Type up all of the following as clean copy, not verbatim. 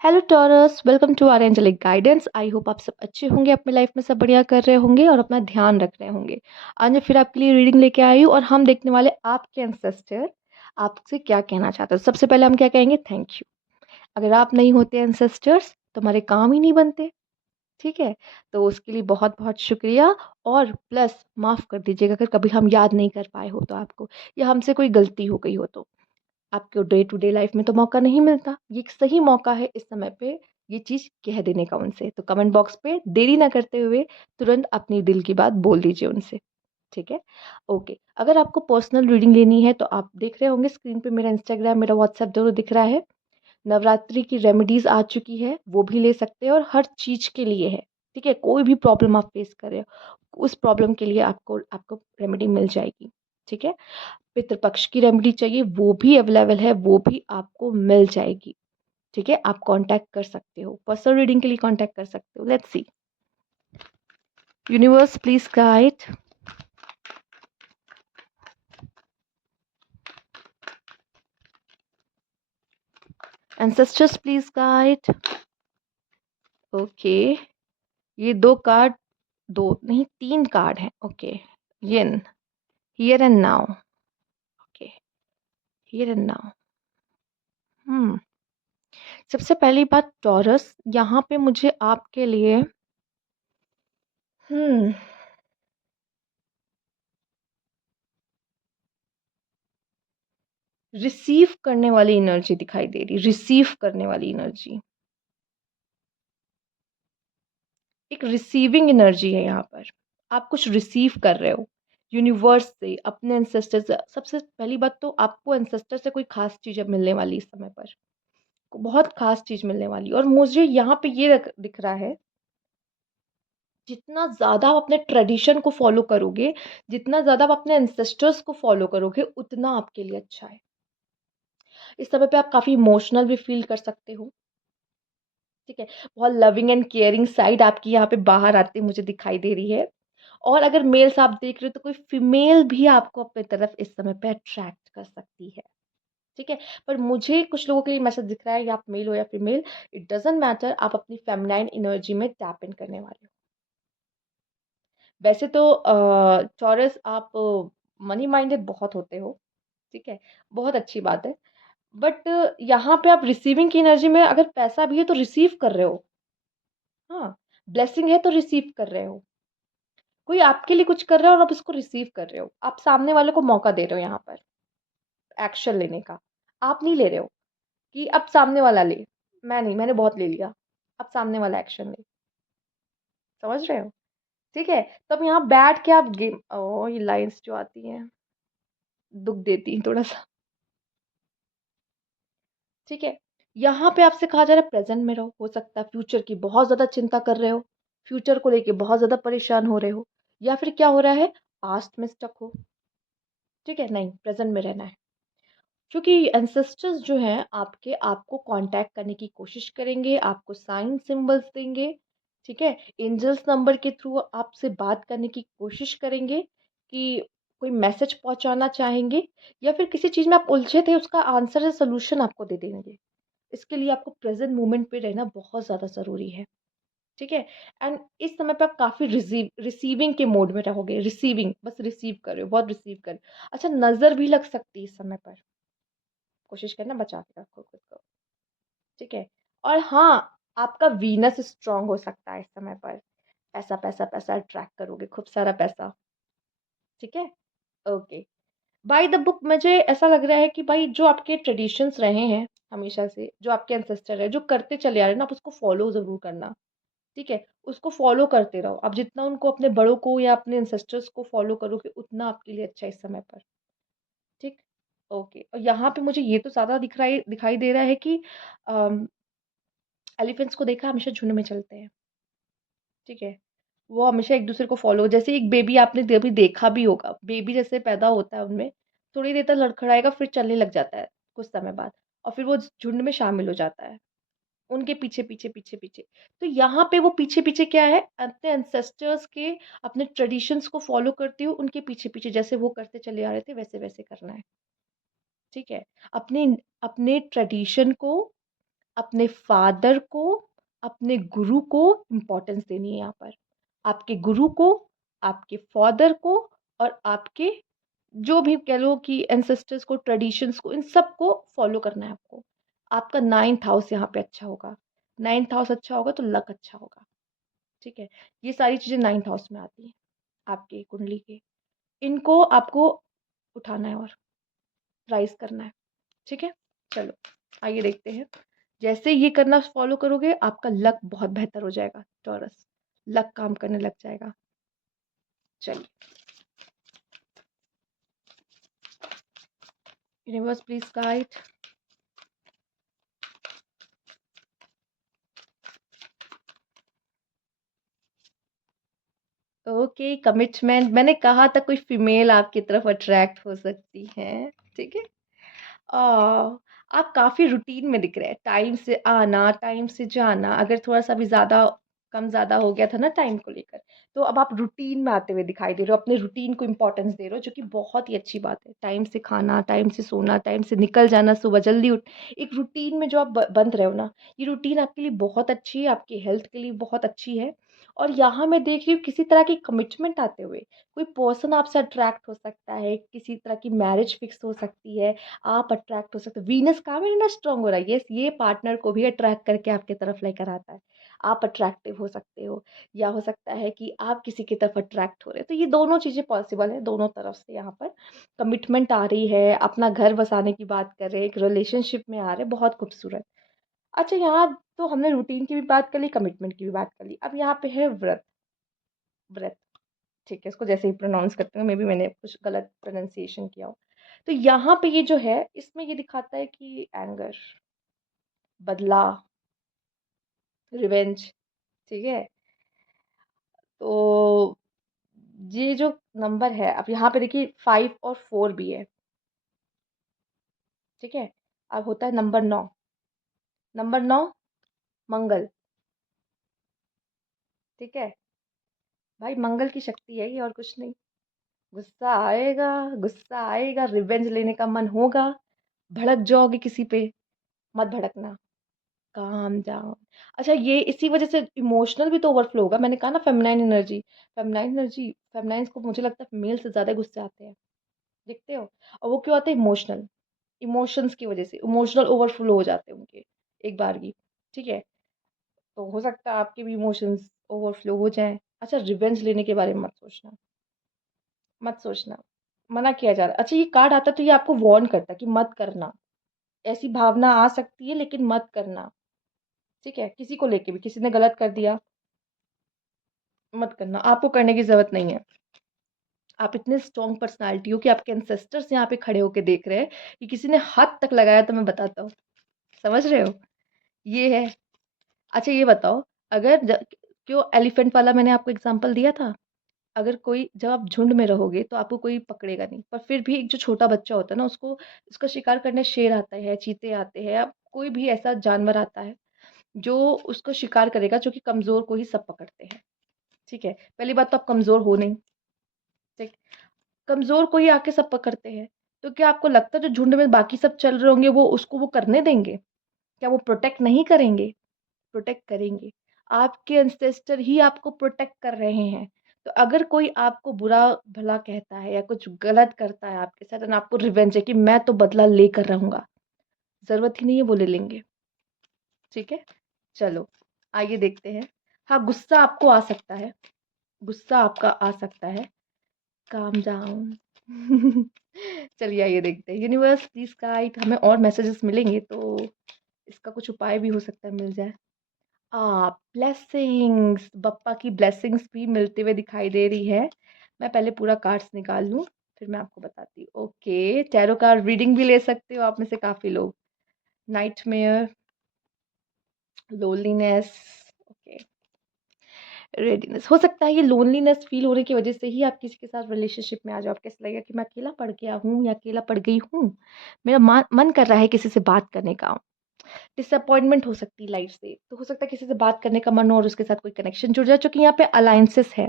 Hello Taurus, welcome to our angelic guidance. I hope आप सब अच्छे होंगे, अपने लाइफ में सब बढ़िया कर रहे होंगे और अपना ध्यान रख रहे होंगे। आज मैं फिर आपके लिए रीडिंग लेके आई हूँ और हम देखने वाले आपके एंसेस्टर आपसे क्या कहना चाहते हैं। सबसे पहले हम क्या कहेंगे? Thank you. अगर आप नहीं होते एंसेस्टर्स तो हमारे काम ही नहीं बनते। ठीक है, तो उसके लिए बहुत बहुत शुक्रिया। और प्लस माफ़ कर दीजिएगा अगर कभी हम याद नहीं कर पाए हो तो आपको, या हमसे कोई गलती हो गई हो तो। आपको डे टू डे लाइफ में तो मौका नहीं मिलता, ये एक सही मौका है इस समय पे ये चीज़ कह देने का उनसे। तो कमेंट बॉक्स पे देरी ना करते हुए तुरंत अपनी दिल की बात बोल दीजिए उनसे। ठीक है, ओके। अगर आपको पर्सनल रीडिंग लेनी है तो आप देख रहे होंगे स्क्रीन पे मेरा इंस्टाग्राम, मेरा व्हाट्सएप दोनों दिख रहा है। नवरात्रि की रेमेडीज आ चुकी है, वो भी ले सकते हैं और हर चीज़ के लिए है। ठीक है, कोई भी प्रॉब्लम आप फेस कर रहे हो उस प्रॉब्लम के लिए आपको आपको रेमेडी मिल जाएगी। ठीक है, पितृपक्ष की रेमेडी चाहिए वो भी अवेलेबल है, वो भी आपको मिल जाएगी। ठीक है, आप कांटेक्ट कर सकते हो, पर्सनल रीडिंग के लिए कांटेक्ट कर सकते हो। Let's see, universe please guide, ancestors please guide. Okay, ये दो कार्ड, दो नहीं तीन कार्ड हैं। Okay, yin, here and now. Okay, here and now. Hmm, सबसे पहली बात टॉरस, यहाँ पे मुझे आपके लिए हम्म रिसीव करने वाली एनर्जी दिखाई दे रही, रिसीव करने वाली एनर्जी, एक रिसीविंग एनर्जी है यहाँ पर। आप कुछ रिसीव कर रहे हो यूनिवर्स से, अपने एंसेस्टर से। सबसे पहली बात तो आपको एंसेस्टर से कोई खास चीज़ अब मिलने वाली इस समय पर, बहुत खास चीज़ मिलने वाली। और मुझे यहाँ पे ये दिख रहा है, जितना ज़्यादा आप अपने ट्रेडिशन को फॉलो करोगे, जितना ज़्यादा आप अपने एंसेस्टर्स को फॉलो करोगे, उतना आपके लिए अच्छा है। इस समय पे आप काफ़ी इमोशनल भी फील कर सकते हो। ठीक है, बहुत लविंग एंड केयरिंग साइड आपकी यहाँ पे बाहर आती मुझे दिखाई दे रही है। और अगर मेल्स आप देख रहे हो तो कोई फीमेल भी आपको अपनी तरफ इस समय पे अट्रैक्ट कर सकती है। ठीक है, पर मुझे कुछ लोगों के लिए मैसेज दिख रहा है, या आप मेल हो या फीमेल, इट डजेंट मैटर, आप अपनी फेमिनाइन एनर्जी में टैप इन करने वाले हो। वैसे तो चॉरस आप मनी माइंडेड बहुत होते हो। ठीक है, बहुत अच्छी बात है। बट यहाँ पे आप रिसीविंग की एनर्जी में, अगर पैसा भी है तो रिसीव कर रहे हो। हाँ, ब्लेसिंग है तो रिसीव कर रहे हो। कोई आपके लिए कुछ कर रहा है और आप उसको रिसीव कर रहे हो। आप सामने वाले को मौका दे रहे हो यहाँ पर एक्शन लेने का। आप नहीं ले रहे हो कि अब सामने वाला ले, मैं नहीं, मैंने बहुत ले लिया, अब सामने वाला एक्शन ले। समझ रहे हो? ठीक है, तो अब यहाँ बैठ के आप गेम, ओ ये लाइंस जो आती हैं दुख देती हैं थोड़ा सा। ठीक है, यहाँ पे आपसे कहा जा रहा है प्रेजेंट में रहो। हो सकता है फ्यूचर की बहुत ज्यादा चिंता कर रहे हो, फ्यूचर को लेके बहुत ज्यादा परेशान हो रहे हो, या फिर क्या हो रहा है, पास्ट में स्टक हो। ठीक है, नहीं, प्रेजेंट में रहना है। क्योंकि एंसेस्टर्स जो हैं आपके, आपको कांटेक्ट करने की कोशिश करेंगे, आपको साइन सिंबल्स देंगे। ठीक है, एंजल्स नंबर के थ्रू आपसे बात करने की कोशिश करेंगे, कि कोई मैसेज पहुंचाना चाहेंगे, या फिर किसी चीज़ में आप उलझे थे उसका आंसर या सोल्यूशन आपको दे देंगे। इसके लिए आपको प्रेजेंट मोमेंट पे रहना बहुत ज़्यादा ज़रूरी है। ठीक है, एंड इस समय पे आप काफ़ी रिसीविंग के मोड में रहोगे, रिसीविंग, बस रिसीव कर रहे हो, बहुत रिसीव कर रहे हो। अच्छा, नज़र भी लग सकती है इस समय पर, कोशिश करना बचा के रखो खुद को। ठीक है, और हाँ, आपका वीनस स्ट्रांग हो सकता है इस समय पर। पैसा पैसा पैसा अट्रैक्ट करोगे, खूब सारा पैसा। ठीक है, ओके। बाय द बुक मुझे ऐसा लग रहा है कि भाई जो आपके ट्रेडिशंस रहे हैं हमेशा से, जो आपके एंसेस्टर है जो करते चले आ रहे हैं ना, आप उसको फॉलो जरूर करना। ठीक है, उसको फॉलो करते रहो। आप जितना उनको, अपने बड़ों को या अपने एंसेस्टर्स को फॉलो करोगे, उतना आपके लिए अच्छा है इस समय पर। ठीक, ओके। और यहाँ पे मुझे ये तो ज़्यादा दिखाई दे रहा है कि एलिफेंट्स को देखा, हमेशा झुंड में चलते हैं। ठीक है, वो हमेशा एक दूसरे को फॉलो, जैसे एक बेबी आपने कभी देखा भी होगा, बेबी जैसे पैदा होता है उनमें, थोड़ी देर तक लड़खड़ाएगा, फिर चलने लग जाता है कुछ समय बाद, और फिर वो झुंड में शामिल हो जाता है, उनके पीछे पीछे पीछे पीछे। तो यहाँ पे वो पीछे पीछे क्या है, अपने एंसेस्टर्स के, अपने ट्रेडिशंस को फॉलो करते हुए उनके पीछे पीछे, जैसे वो करते चले आ रहे थे वैसे वैसे करना है। ठीक है, अपने अपने ट्रेडिशन को, अपने फादर को, अपने गुरु को इम्पोर्टेंस देनी है यहाँ पर। आपके गुरु को, आपके फादर को, और आपके जो भी कह लो कि एंसेस्टर्स को, ट्रेडिशंस को, इन सब को फॉलो करना है आपको। आपका 9th हाउस यहाँ पे अच्छा होगा। 9th हाउस अच्छा होगा तो लक अच्छा होगा। ठीक है, ये सारी चीजें 9th हाउस में आती हैं आपके कुंडली के। इनको आपको उठाना है और राइज करना है। ठीक है, चलो आइए देखते हैं। जैसे ये करना फॉलो करोगे आपका लक बहुत बेहतर हो जाएगा टॉरस। लक काम करने लग जाएगा। चलिए, universe please guide. Okay, commitment. मैंने कहा था कोई फीमेल आपकी तरफ अट्रैक्ट हो सकती है। ठीक है। आ, आप काफी रूटीन में दिख रहे हैं। टाइम से आना, टाइम से जाना। अगर थोड़ा सा भी ज्यादा कम ज्यादा हो गया था ना टाइम को लेकर, तो अब आप रूटीन में आते हुए दिखाई दे रहे हो। अपने रूटीन को इंपॉर्टेंस दे रहे हो, जो कि बहुत ही अच्छी बात है। टाइम से खाना, टाइम से सोना, टाइम से निकल जाना, सुबह जल्दी उठ। एक रूटीन में जो आप बंध रहे हो ना, ये रूटीन आपके लिए बहुत अच्छी है, आपकी हेल्थ के लिए बहुत अच्छी है। और यहाँ मैं देख रही हूँ किसी तरह की कमिटमेंट आते हुए। कोई पर्सन आपसे अट्रैक्ट हो सकता है, किसी तरह की मैरिज फिक्स हो सकती है। आप अट्रैक्ट हो सकते हो। वीनस काम है ना स्ट्रांग हो रहा है। यस, ये पार्टनर को भी अट्रैक्ट करके आपके तरफ लेकर आता है। आप अट्रैक्टिव हो सकते हो, या हो सकता है कि आप किसी की तरफ अट्रैक्ट हो रहे हो। तो ये दोनों चीजें पॉसिबल है दोनों तरफ से। यहाँ पर कमिटमेंट आ रही है, अपना घर बसाने की बात कर रहे हैं, एक रिलेशनशिप में आ रहे हैं, बहुत खूबसूरत। अच्छा, यहाँ तो हमने रूटीन की भी बात कर ली, कमिटमेंट की भी बात कर ली। अब यहाँ पे है व्रत। व्रत, ठीक है, इसको जैसे ही प्रोनाउंस करते हो, मे बी मैंने कुछ गलत प्रोनाउंसिएशन किया हो। तो यहाँ पे ये जो है, इसमें ये दिखाता है कि एंगर, बदला, रिवेंज। ठीक है, तो ये जो नंबर है, अब यहाँ पे देखिए 5 और 4 भी है। ठीक है, अब होता है नंबर 9। नंबर 9 मंगल। ठीक है भाई, मंगल की शक्ति है ये, और कुछ नहीं। गुस्सा आएगा, गुस्सा आएगा, रिवेंज लेने का मन होगा, भड़क जाओगे किसी पे। मत भड़कना, काम डाउन। अच्छा, ये इसी वजह से इमोशनल भी तो ओवरफ्लो होगा। मैंने कहा ना फेमिनाइन एनर्जी। फेमिनाइन एनर्जी, फेमिनाइंस को मुझे लगता है मेल से ज्यादा गुस्से आते हैं, देखते हो। और वो क्यों आते हैं? इमोशनल, इमोशंस की वजह से। इमोशनल ओवरफ्लो हो जाते हैं उनके एक बार की। ठीक है, तो हो सकता है आपके भी इमोशंस ओवरफ्लो हो जाएं। अच्छा, रिवेंज लेने के बारे में मत सोचना, मत सोचना, मना किया जा रहा है। अच्छा, ये कार्ड आता है तो ये आपको वार्न करता है कि मत करना। ऐसी भावना आ सकती है लेकिन मत करना। ठीक है, किसी को लेके भी, किसी ने गलत कर दिया, मत करना, आपको करने की जरूरत नहीं है। आप इतने स्ट्रॉन्ग पर्सनालिटी हो कि आपके एंसेस्टर्स यहाँ पे खड़े होके देख रहे हैं कि किसी ने हाथ तक लगाया, तो मैं बताता हूँ। समझ रहे हो, ये है। अच्छा, ये बताओ, अगर क्यों एलिफेंट वाला मैंने आपको एग्जांपल दिया था। अगर कोई, जब आप झुंड में रहोगे तो आपको कोई पकड़ेगा नहीं, पर फिर भी एक जो छोटा बच्चा होता है ना, उसको उसका शिकार करने शेर आता है, चीते आते हैं, या कोई भी ऐसा जानवर आता है जो उसको शिकार करेगा, जो कि कमजोर को ही सब पकड़ते हैं। ठीक है, पहली बात तो आप कमजोर हो नहीं। ठीक, कमजोर को ही आके सब पकड़ते हैं। तो क्या आपको लगता है जो झुंड में बाकी सब चल रहे होंगे वो उसको वो करने देंगे? क्या वो प्रोटेक्ट नहीं करेंगे? प्रोटेक्ट करेंगे। आपके एंसेस्टर ही आपको प्रोटेक्ट कर रहे हैं। तो अगर कोई आपको बुरा भला कहता है या कुछ गलत करता है आपके साथ, और आपको रिवेंज है कि मैं तो बदला लेकर रहूंगा, जरूरत ही नहीं है, वो ले लेंगे। ठीक है, चलो आइए देखते हैं। हाँ, गुस्सा आपको आ सकता है, गुस्सा आपका आ सकता है। Calm down. चलिए आइए देखते हैं। यूनिवर्स प्लीज गाइड, हमें और मैसेजेस मिलेंगे तो इसका कुछ उपाय भी हो सकता है मिल जाए। ब्लेसिंग्स, बप्पा की ब्लेसिंग्स भी मिलते हुए दिखाई दे रही है। मैं पहले पूरा कार्ड्स निकाल लूं, फिर मैं आपको बताती हूँ। ओके, टैरो कार्ड रीडिंग भी ले सकते हो आप में से काफी लोग। Nightmare, loneliness, okay, readiness. हो सकता है ये लोनलीनेस फील होने की वजह से ही आप किसी के साथ रिलेशनशिप में आ जाओ। आपको ऐसा लगेगा कि मैं अकेला पड़ गया हूँ या अकेला पड़ गई हूँ, मेरा मन कर रहा है किसी से बात करने का। डिसअपॉइंटमेंट हो सकती है लाइफ से, तो हो सकता है किसी से बात करने का मन हो और उसके साथ कोई कनेक्शन जुड़ जाए, क्योंकि यहाँ पे अलायंसेस है।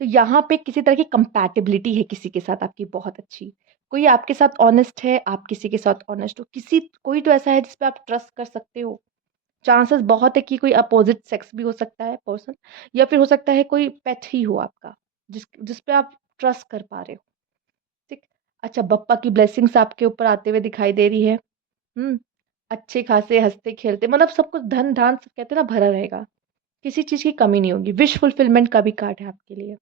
तो यहाँ पे किसी तरह की कंपैटिबिलिटी है किसी के साथ आपकी बहुत अच्छी। कोई आपके साथ ऑनेस्ट है, आप किसी के साथ ऑनेस्ट हो। कोई तो ऐसा है जिस पे आप ट्रस्ट कर सकते हो। चांसेस बहुत है कि कोई अपोज़िट सेक्स भी हो सकता है पर्सन, या फिर हो सकता है कोई पेट ही हो आपका, जिस पे आप ट्रस्ट कर पा रहे हो। ठीक। अच्छा, बप्पा की ब्लेसिंग्स आपके ऊपर आते हुए दिखाई दे रही है। अच्छे खासे हँसते-खेलते, मतलब सब कुछ धन-धान सब कहते हैं ना भरा रहेगा। किसी चीज़ की कमी नहीं होगी। विश फुलफिलमेंट का भी कार्ड है आपके लिए।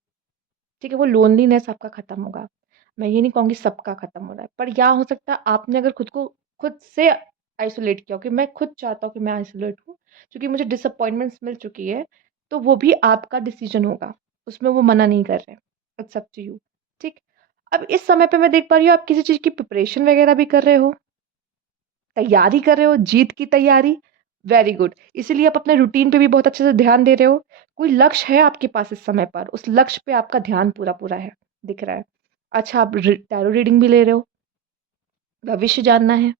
ठीक है, वो लोनलीनेस आपका खत्म होगा। मैं ये नहीं कहूँगी सबका खत्म हो रहा है, पर या हो सकता है आपने अगर खुद से आइसोलेट किया हो कि मैं खुद चाहता हूँ कि मैं आइसोलेट हूँ, क्योंकि मुझे डिसअपॉइंटमेंट्स मिल चुकी है, तो वो भी आपका डिसीजन होगा। उसमें वो मना नहीं कर रहे हैं। It's up to you. ठीक? अब इस समय पे मैं देख पा रही हूँ आप किसी चीज़ की प्रिपरेशन वगैरह भी कर रहे हो, तैयारी कर रहे हो, जीत की तैयारी। Very good. इसीलिए आप अपने रूटीन पे भी बहुत अच्छे से ध्यान दे रहे हो। कोई लक्ष्य है आपके पास इस समय पर, उस लक्ष्य पे आपका ध्यान पूरा-पूरा है, दिख रहा है। अच्छा, आप टैरो रीडिंग भी ले रहे हो, भविष्य जानना है,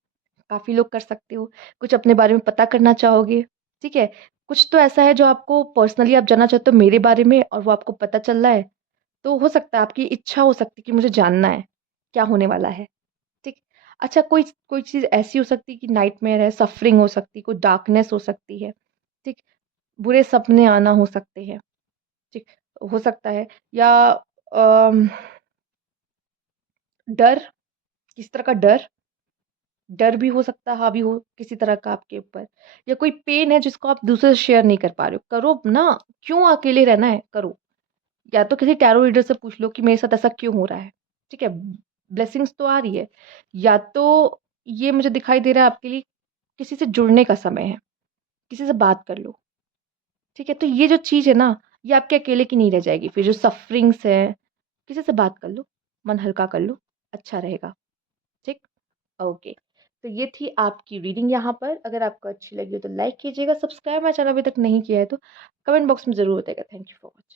काफ़ी लोग कर सकते हो। कुछ अपने बारे में पता करना चाहोगे, ठीक है? कुछ तो ऐसा है जो आपको पर्सनली आप जानना चाहते हो मेरे बारे में और वो आपको पता चल रहा है, तो हो सकता है आपकी इच्छा हो सकती है कि मुझे जानना है, क्या होने वाला है। ठीक। अच्छा, कोई कोई चीज़ ऐसी हो सकती है कि नाइटमेयर है, सफ़रिंग हो सकती है, कोई डार्कनेस हो सकती है, ठीक? बुरे सपने आना हो सकते हैं, ठीक? हो सकता है, या अम, डर, किसी तरह का डर भी हो सकता है हावी हो किसी तरह का आपके ऊपर, या कोई पेन है जिसको आप दूसरे से शेयर नहीं कर पा रहे हो। करो ना, क्यों अकेले रहना है, करो। या तो किसी टैरो रीडर से पूछ लो कि मेरे साथ ऐसा क्यों हो रहा है, ठीक है? ब्लेसिंग्स तो आ रही है, या तो ये मुझे दिखाई दे रहा है आपके लिए किसी से जुड़ने का समय है, किसी से बात कर लो, ठीक है? तो ये जो चीज़ है ना, ये आपके अकेले की नहीं रह जाएगी, फिर जो सफ़रिंग्स हैं, किसी से बात कर लो, मन हल्का कर लो, अच्छा रहेगा, ठीक? ओके। तो ये थी आपकी रीडिंग यहाँ पर। अगर आपको अच्छी लगी हो तो लाइक कीजिएगा, सब्सक्राइब मेरा चैनल अभी तक नहीं किया है तो कमेंट बॉक्स में ज़रूर बताइएगा। Thank you for watching.